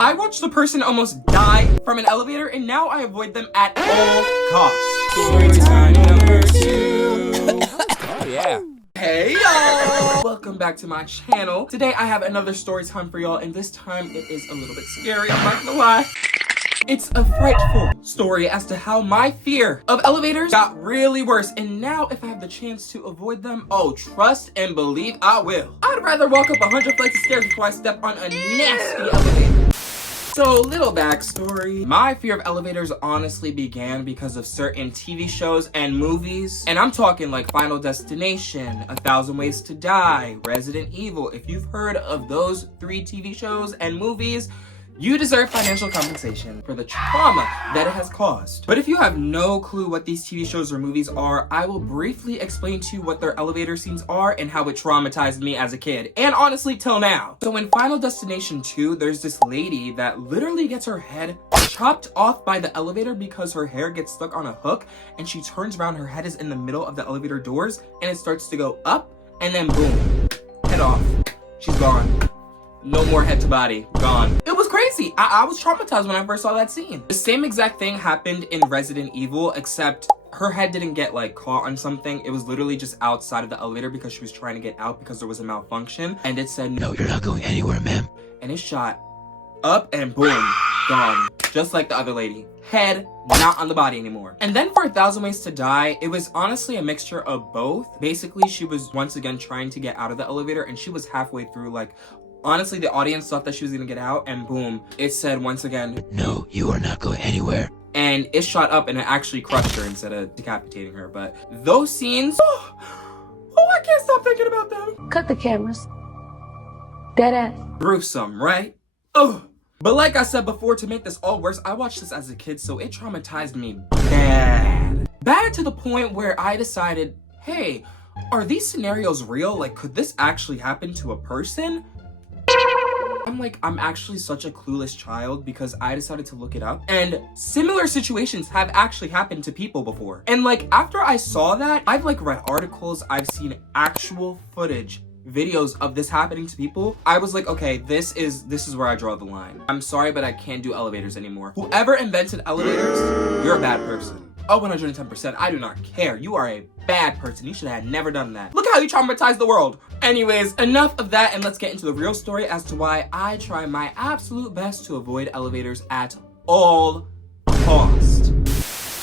I watched the person almost die from an elevator, and now I avoid them at all costs. Storytime number 2. Oh yeah. Hey y'all! Welcome back to my channel. Today I have another story time for y'all, and this time it is a little bit scary, I'm not gonna lie. It's a frightful story as to how my fear of elevators got really worse, and now if I have the chance to avoid them, oh, trust and believe I will. I'd rather walk up 100 flights of stairs before I step on a nasty elevator. So, little backstory. My fear of elevators honestly began because of certain TV shows and movies. And I'm talking like Final Destination, 1,000 Ways to Die, Resident Evil. If you've heard of those 3 TV shows and movies, you deserve financial compensation for the trauma that it has caused. But if you have no clue what these TV shows or movies are, I will briefly explain to you what their elevator scenes are and how it traumatized me as a kid, and honestly till now. So in Final Destination 2, there's this lady that literally gets her head chopped off by the elevator because her hair gets stuck on a hook, and she turns around, her head is in the middle of the elevator doors, and it starts to go up, and then boom, head off. She's gone. No more head to body, gone. It was crazy. I was traumatized when I first saw that scene. The same exact thing happened in Resident Evil, except her head didn't get like caught on something. It was literally just outside of the elevator because she was trying to get out because there was a malfunction. And it said, "No, you're not going anywhere, ma'am." And it shot up and boom, gone. Just like the other lady. Head not on the body anymore. And then for 1,000 Ways to Die, it was honestly a mixture of both. Basically, she was once again trying to get out of the elevator, and she was halfway through, like, honestly, the audience thought that she was gonna get out, and boom, it said once again, "No, you are not going anywhere." And it shot up and it actually crushed her instead of decapitating her. But those scenes, oh, I can't stop thinking about them. Cut the cameras. Dead ass. Gruesome, right? Ugh. But like I said before, to make this all worse, I watched this as a kid, so it traumatized me bad. Bad to the point where I decided, hey, are these scenarios real? Like, could this actually happen to a person? I'm actually such a clueless child because I decided to look it up, and similar situations have actually happened to people before. And like, after I saw that, I've like read articles, I've seen actual footage, videos of this happening to people. I was like, okay, this is where I draw the line. I'm sorry, but I can't do elevators anymore. Whoever invented elevators, you're a bad person. Oh, 110%, I do not care. You are a bad person. You should have never done that. Look how you traumatized the world. Anyways, enough of that, and let's get into the real story as to why I try my absolute best to avoid elevators at all costs.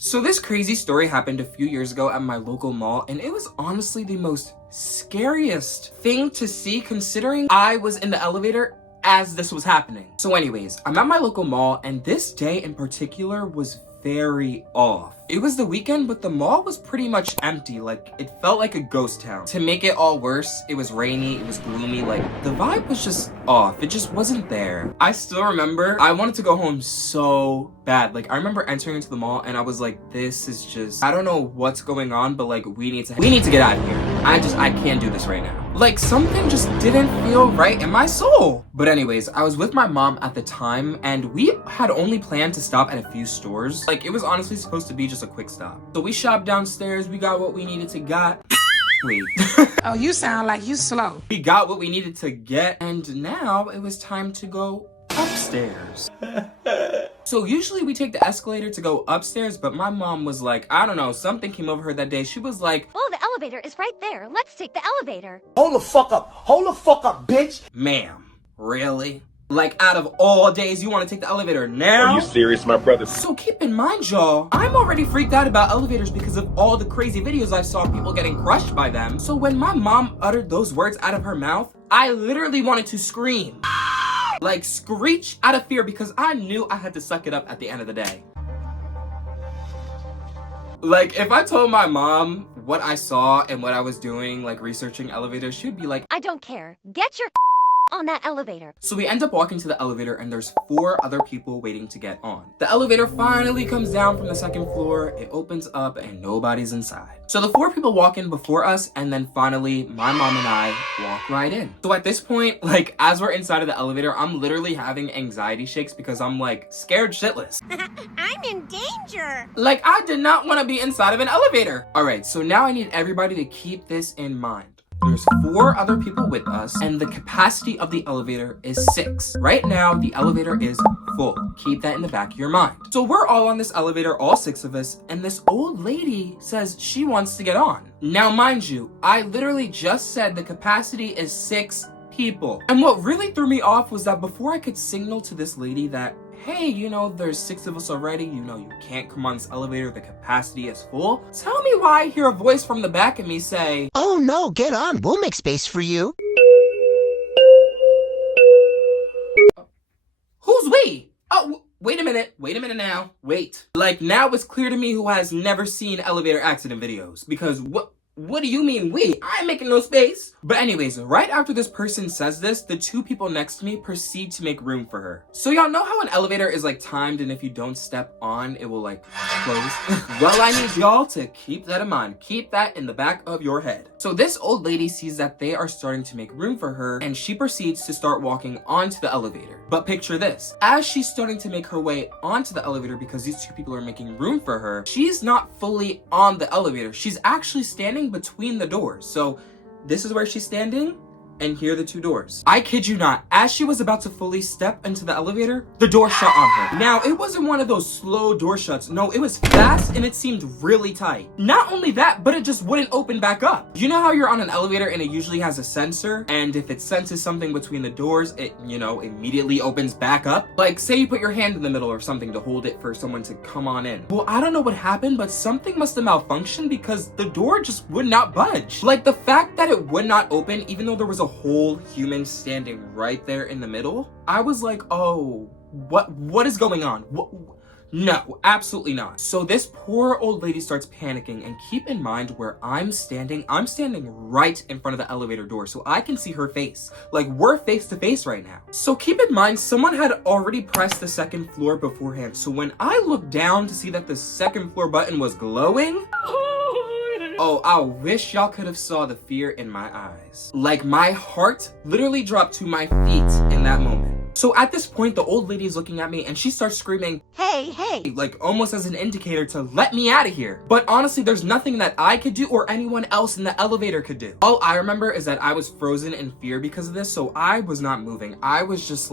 So this crazy story happened a few years ago at my local mall, and it was honestly the most scariest thing to see considering I was in the elevator as this was happening. So anyways, I'm at my local mall, and this day in particular was very off. It was the weekend, but the mall was pretty much empty. Like, it felt like a ghost town. To make it all worse, it was rainy, it was gloomy, like, the vibe was just off. It just wasn't there. I still remember, I wanted to go home so bad. Like, I remember entering into the mall, and I was like, this is just, I don't know what's going on, but like, we need to get out of here. I can't do this right now. Like, something just didn't feel right in my soul. But anyways, I was with my mom at the time, and we had only planned to stop at a few stores. Like, it was honestly supposed to be just a quick stop. So we shopped downstairs, we got what we needed to get. Wait. Oh, you sound like you slow. We got what we needed to get, and now it was time to go upstairs. So usually we take the escalator to go upstairs, but my mom was like, I don't know, something came over her that day. She was like, "Oh, the elevator is right there. Let's take the elevator." Hold the fuck up, bitch. Ma'am, really? Like, out of all days, you want to take the elevator now? Are you serious, my brother? So keep in mind, y'all, I'm already freaked out about elevators because of all the crazy videos I saw of people getting crushed by them. So when my mom uttered those words out of her mouth, I literally wanted to scream. Like, screech out of fear because I knew I had to suck it up at the end of the day. Like, if I told my mom what I saw and what I was doing, like researching elevators, she would be like, "I don't care. Get your on that elevator." So we end up walking to the elevator, and there's 4 other people waiting to get on. The elevator finally comes down from the 2nd floor, it opens up, and nobody's inside. So the 4 people walk in before us, and then finally, my mom and I walk right in. So at this point, like, as we're inside of the elevator, I'm literally having anxiety shakes because I'm, like, scared shitless. I'm in danger. Like, I did not want to be inside of an elevator. All right, so now I need everybody to keep this in mind. There's 4 other people with us, and the capacity of the elevator is 6. Right now, the elevator is full. Keep that in the back of your mind. So we're all on this elevator, all 6 of us, and this old lady says she wants to get on. Now, mind you, I literally just said the capacity is 6 people. And what really threw me off was that before I could signal to this lady that, hey, you know, there's 6 of us already, you know, you can't come on this elevator, the capacity is full. Tell me why I hear a voice from the back of me say, "Oh no, get on, we'll make space for you." who's we? Oh, wait a minute now, wait. Like, now it's clear to me who has never seen elevator accident videos, because what do you mean we? I ain't making no space. But anyways, right after this person says this, the 2 people next to me proceed to make room for her. So y'all know how an elevator is like timed, and if you don't step on, it will like close? Well, I need y'all to keep that in mind. Keep that in the back of your head. So this old lady sees that they are starting to make room for her, and she proceeds to start walking onto the elevator. But picture this, as she's starting to make her way onto the elevator because these 2 people are making room for her, she's not fully on the elevator. She's actually standing between the doors. So this is where she's standing, and here are the 2 doors. I kid you not, as she was about to fully step into the elevator, the door shut on her. Now, it wasn't one of those slow door shuts. No, it was fast, and it seemed really tight. Not only that, but it just wouldn't open back up. You know how you're on an elevator and it usually has a sensor, and if it senses something between the doors, it, you know, immediately opens back up? Like, say you put your hand in the middle or something to hold it for someone to come on in. Well, I don't know what happened, but something must have malfunctioned because the door just would not budge. Like, the fact that it would not open, even though there was a whole human standing right there in the middle, I was like, oh, what is going on? No, absolutely not. So this poor old lady starts panicking, and keep in mind where I'm standing right in front of the elevator door, so I can see her face. Like, we're face to face right now. So keep in mind, someone had already pressed the 2nd floor beforehand, so when I looked down to see that the 2nd floor button was glowing, oh, I wish y'all could have saw the fear in my eyes. Like, my heart literally dropped to my feet in that moment. So at this point, the old lady is looking at me and she starts screaming, hey, like almost as an indicator to let me out of here. But honestly, there's nothing that I could do or anyone else in the elevator could do. All I remember is that I was frozen in fear because of this, so I was not moving. I was just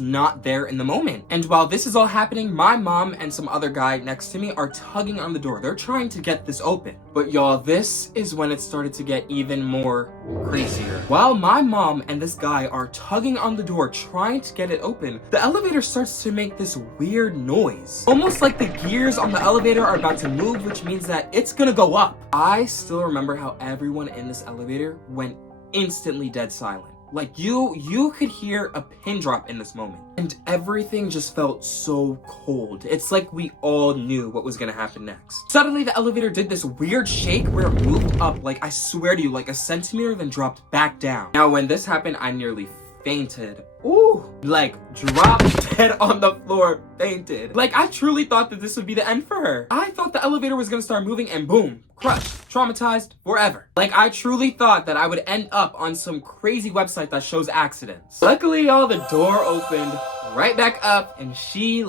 not there in the moment. And while this is all happening, my mom and some other guy next to me are tugging on the door. They're trying to get this open. But y'all, this is when it started to get even more crazier. While my mom and this guy are tugging on the door trying to get it open, the elevator starts to make this weird noise. Almost like the gears on the elevator are about to move, which means that it's gonna go up. I still remember how everyone in this elevator went instantly dead silent. Like, you could hear a pin drop in this moment. And everything just felt so cold. It's like we all knew what was gonna happen next. Suddenly, the elevator did this weird shake where it moved up, like, I swear to you, like a centimeter, then dropped back down. Now, when this happened, I nearly fainted. Ooh, like, dropped dead on the floor, fainted. Like, I truly thought that this would be the end for her. I thought the elevator was gonna start moving and boom, crushed, traumatized forever. Like, I truly thought that I would end up on some crazy website that shows accidents. Luckily, y'all, the door opened right back up and she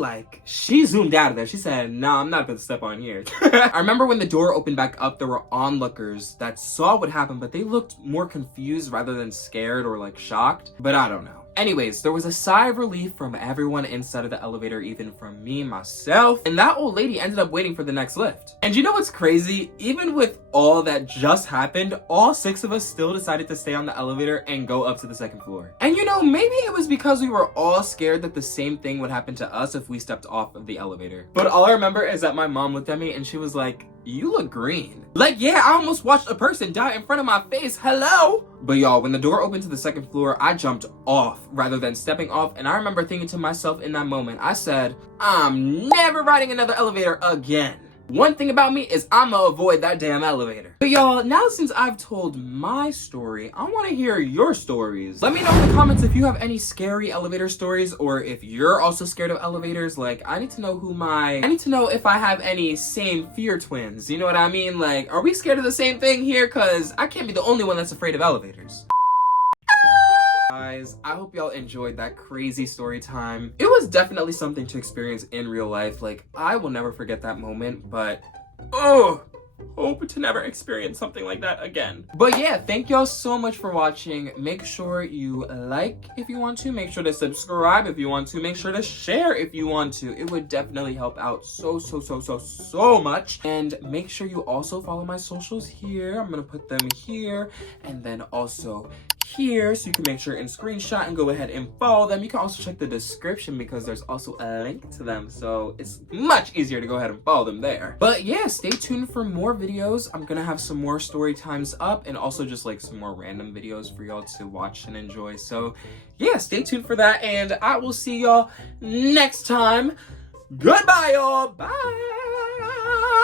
zoomed out of there. She said, nah, I'm not gonna step on here. I remember when the door opened back up, there were onlookers that saw what happened, but they looked more confused rather than scared or like shocked, but I don't know. Anyways, there was a sigh of relief from everyone inside of the elevator, even from me, myself, and that old lady ended up waiting for the next lift. And you know what's crazy? Even with all that just happened, all 6 of us still decided to stay on the elevator and go up to the 2nd floor. And you know, maybe it was because we were all scared that the same thing would happen to us if we stepped off of the elevator. But all I remember is that my mom looked at me and she was like, you look green. Like, yeah, I almost watched a person die in front of my face. Hello? But y'all, when the door opened to the 2nd floor, I jumped off rather than stepping off. And I remember thinking to myself in that moment, I said, I'm never riding another elevator again. One thing about me is I'ma avoid that damn elevator. But y'all, now since I've told my story, I want to hear your stories. Let me know in the comments if you have any scary elevator stories, or if you're also scared of elevators. Like, I need to know if I have any same fear twins. You know what I mean? Like, are we scared of the same thing here? Cause I can't be the only one that's afraid of elevators. Guys, I hope y'all enjoyed that crazy story time. It was definitely something to experience in real life. Like, I will never forget that moment, but oh, hope to never experience something like that again. But yeah, thank y'all so much for watching. Make sure you like if you want to. Make sure to subscribe if you want to. Make sure to share if you want to. It would definitely help out so much. And make sure you also follow my socials here. I'm gonna put them here and then also here, so you can make sure and screenshot and go ahead and follow them. You can also check the description because there's also a link to them, so it's much easier to go ahead and follow them there. But yeah, stay tuned for more videos. I'm gonna have some more story times up and also just like some more random videos for y'all to watch and enjoy. So yeah, stay tuned for that, and I will see y'all next time. Goodbye, y'all. Bye.